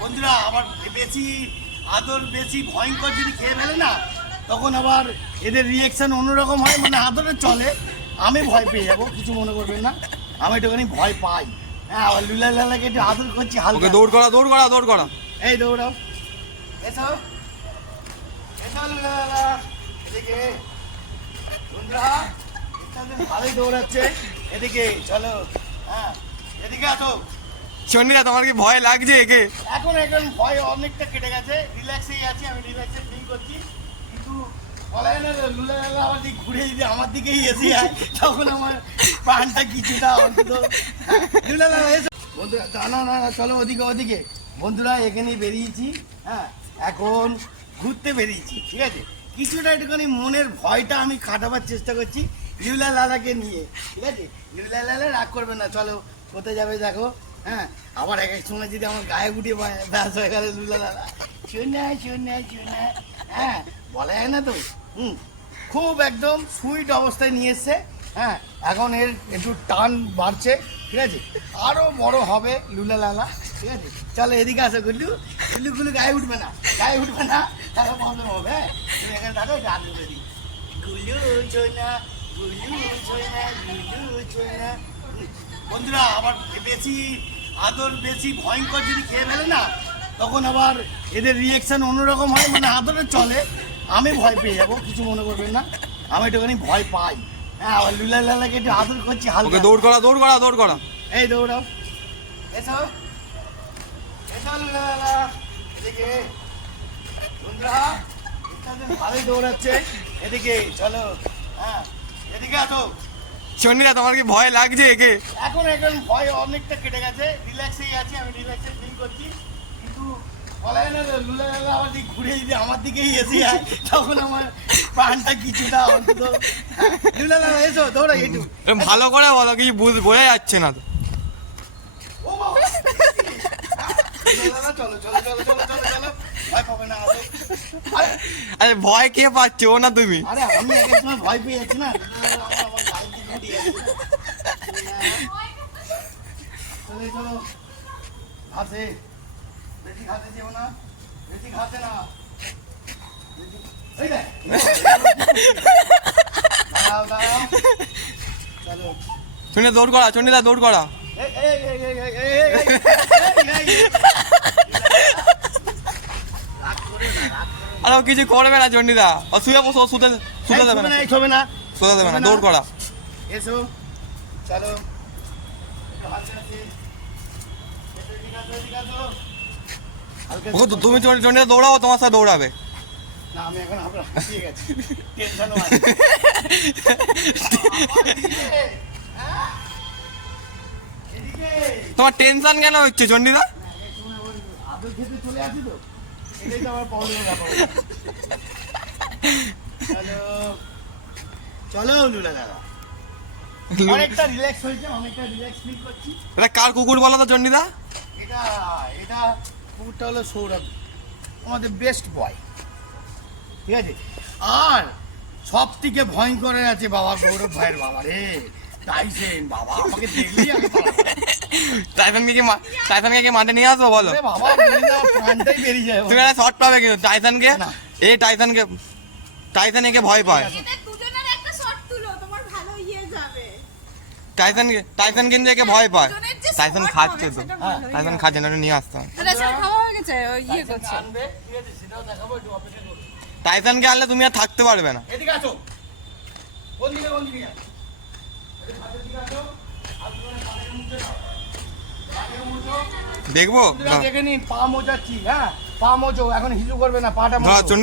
বন্ধুরা আবার বেশি আদর বেশি ভয়ঙ্কর যদি খেয়ে ফেলে না, তখন আবার এদের রিয়াকশন অন্যরকম হয়। মানে আদরে চলে, আমি ভয় পেয়ে যাবো, কিছু মনে করবেন না, আমি একটুখানি ভয় পাই। হ্যাঁ, আবার লুলা লালাকে একটু আদর করছি হালকা। দৌড় করা দৌড় করা দৌড় করা। এই দৌড়াও, এসো এসো লুলা লালা, এদিকে। বন্ধুরা ভালোই দৌড়াচ্ছে, এদিকে চলো। হ্যাঁ, এদিকে আসো। চন্ডিদা তোমার কি ভয় লাগছে একে? এখন এখন ভয় অনেকটা কেটে গেছে, রিল্যাক্সেই আছি, আমি রিল্যাক্সে ফিল করছি। কিন্তু বলা যায় না, লুলা লালা আমার দিকে ঘুরে যদি আমার দিকেই এসে যায়, তখন আমার প্রাণটা কিছুটা অন্তত। লুলা লালা এসো। বন্ধুরা না না না, চলো ওদিকে ওদিকে। বন্ধুরা এখানেই বেরিয়েছি। হ্যাঁ, এখন ঘুরতে বেরিয়েছি, ঠিক আছে। কিছুটা একটুখানি মনের ভয়টা আমি কাটাবার চেষ্টা করছি লুলা লালাকে নিয়ে, ঠিক আছে। লুলা লালা রাগ করবে না, চলো কোথায় যাবে দেখো। হ্যাঁ, আবার এক এক সময় যদি আমার গায়ে উঠে ব্যাস হয়ে গেলে লুলা লালা শুনে শুনে শুনে। হ্যাঁ, বলা যায় না তো। খুব একদম সুইট অবস্থায় নিয়ে এসছে। হ্যাঁ, এখন এর একটু টান বাড়ছে, ঠিক আছে। আরও বড় হবে লুলা লালা, ঠিক আছে। চলো এদিকে আসো গুল্লু। গুল্লু গায়ে উঠবে না, গায়ে উঠবে না, তাহলে প্রবলেম হবে। হ্যাঁ, তুমি এখানে থাকো, গান করে দিই। গুলু ছোনা গুলু ছোনা গুলু ছোনা। বন্ধুরা আবার বেশি আদর বেশি ভয়ঙ্কর যদি খেয়ে ফেলে না, তখন আবার এদের রিয়াকশন অন্যরকম হয়। মানে আদরে চলে, আমি ভয় পেয়ে যাবো, কিছু মনে করবেন না, আমি একটুখানি ভয় পাই। হ্যাঁ, আবার লুলা লালাকে একটু আদর করছি হালকা। দৌড় করা দৌড় করা দৌড় করা। এই দৌড়াও, এসো এসো লুলা লালা, এদিকে। বন্ধুরা ভালোই দৌড়াচ্ছে, এদিকে চলো। হ্যাঁ, এদিকে আসো। চন্ডিদা তোমার কি ভয় লাগছে একে? এখন এখন ভয় অনেকটা কেটে গেছে, রিল্যাক্সেই আছি, আমি রিল্যাক্সে ফিল করছি। কিন্তু বলা যায় না, লুলা লালা আমার দিকে ঘুরে যদি আমার দিকেই এসে যায়, তখন আমার প্রাণটা কিছুটা অন্তত। লুলা লালা এসো, দৌড়া একটু ভালো করে বলো, কিছু বোঝা যাচ্ছে না তো। ও বাবা, লুলা লালা চলো চলো চলো চলো চলো চলো, ভয় পাবে না, আসো। আরে ভয় কে পাচ্ছে, ও না তুমি? আরে আমি এক সময় ভয় পেয়ে যাচ্ছি না, লুলা লালা আমার গায়ের দিকে উঠে যাচ্ছে। চলো চলো, ঘাসে বেশি ঘাসে যেও না, বেশি ঘাসে না। এই দেখ, দাঁড়াও দাঁড়াও, চলো। চন্ডিদা দৌড় করা, চন্ডিদা দৌড় করা। এই এই এই এই এই এই এই এই, রাগ করে না, রাগ করে না। আরে ও কিছু করবে না চন্ডিদা, ও শুয়ে বসো, শুতে শুতে দেবে না, এই ছবে না, শুতে দেবে না, দৌড় করা। এসো চলো। একটু হালকা আছে, এসো, এদিকে আসো, এদিকে আসো। হালকা ও তো তুমি চন্ডিদা দৌড়াও, তোমার সাথে দৌড়াবে। না, আমি এখন আমরা হাসিয়ে গেছি, টেনশনও আছে। এদিকে তোমার টেনশন কেন হচ্ছে চন্ডিদা? এক সময় আবার আদর খেতে চলে আসি তো, এটাই তো আমার প্রবলেম ব্যাপার। চলো চলো লুলা দাদা, অনেকটা রিল্যাক্স হয়েছে, অনেকটা রিল্যাক্স ফিল করছি। এটা কার কুকুর বলো তো চন্ডিদা? এটা এটা কুকুরটা হলো সৌরভ, আমাদের বেস্ট বয়, ঠিক আছে। আর সব থেকে ভয়ঙ্কর আছে বাবা, গৌরব ভাইয়ের বাবা রে, টাইসেন বাবা, আমাকে দেখলেই আমি টাইসনকে কি মাঠে নিয়ে আসবো বলো? আরে বাবা, মেরে যাওয়ার প্রাণটাই বেরিয়ে যায়। তুমি একটা শর্ট পাবে কিন্তু টাইসনকে। না। এই টাইসন একে ভয় পায়। এদের দুজনের একটা শট তুলো, তোমার ভালো ইয়ে যাবে। টাইসন কিন্তু একে ভয় পায়। দুজনের যে টাইসন shot খাচ্ছে হবে তো, সেটা ভালোই টাইসন হবে। খাচ্ছে না, ওটা নিয়ে আসতাম। আরে স্যার খাওয়া হয়ে গেছে, ওই ইয়ে করছে। আনবে, ঠিক আছে, সেটাও দেখাবো, একটু অপেক্ষা করো। টাইসনকে আনলে তুমি আর থাকতে পারবে না। এদিকে আসো, কোন দিকে কোন দিকে? এদিকে হাতের দিকে আসো, হাত ধরে পায়ের মুখে দাও, পায়ের মুখে। দেখবো দেখে নিন, পা মোজাচ্ছি। হ্যাঁ, পা মোজো, এখন হিজু করবে না, পাটা মোজো।